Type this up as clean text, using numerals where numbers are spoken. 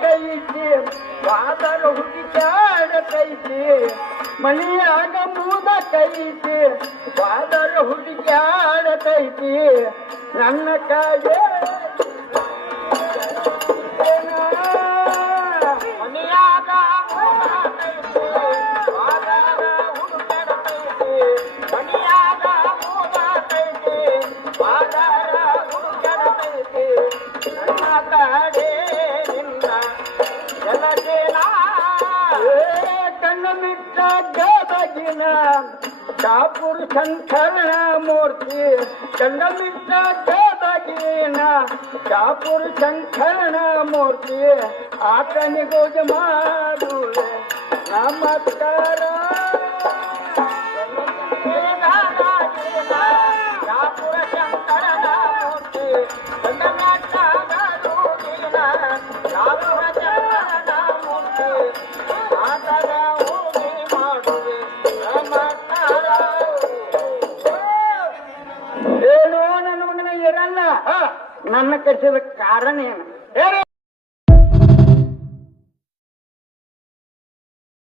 ಕೈತಿ ಬಾದರ ಹುಡುಕ್ಯಾಡತೈತಿ ಮನೆಯಾಗ ಮೂದ ಕೈತಿ ಬಾದರ ಹುಡುಕ್ಯಾಡತೈತಿ ನನ್ನ ಕಾಗೆ ಮನೆಯಾಗ ಮನೆಯಾಗ ಮೂದ ಕೈತಿ ಬಾದರ ಹುಡುಕ್ಯಾಡತೈತಿ ನನ್ನ ಕಾಡೆ ಕಣ್ಣ ಮಿಟ್ಟ ಗದಗಿನ ಶಾಪುರ ಶಂಕರನ ಮೂರ್ತಿ ಕಣ್ಣ ಮಿಟ್ಟ ಗದಗಿನ ಶಾಪುರ ಶಂಕರನ ಮೂರ್ತಿ ಆತನಿಗೂ ಮಾಡುವೆ ನಮಸ್ಕಾರ ಶಾಪುರ ಶಂಕರನ ಮೂರ್ತಿ ಕಣ್ಣ ಮಿಟ್ಟ ಗದಗಿನ ಶಾಪುರ ಶಂಕರನ ಮೂರ್ತಿ ಆತನ ಹೋಗಿ ಮಾಡುವೆ ನಮಸ್ಕಾರ. ಏನೋ ನನ್ನ ಮಗನ ಇರಲ್ಲ ನನ್ನ ಕಸಿದ ಕಾರಣ ಏನು?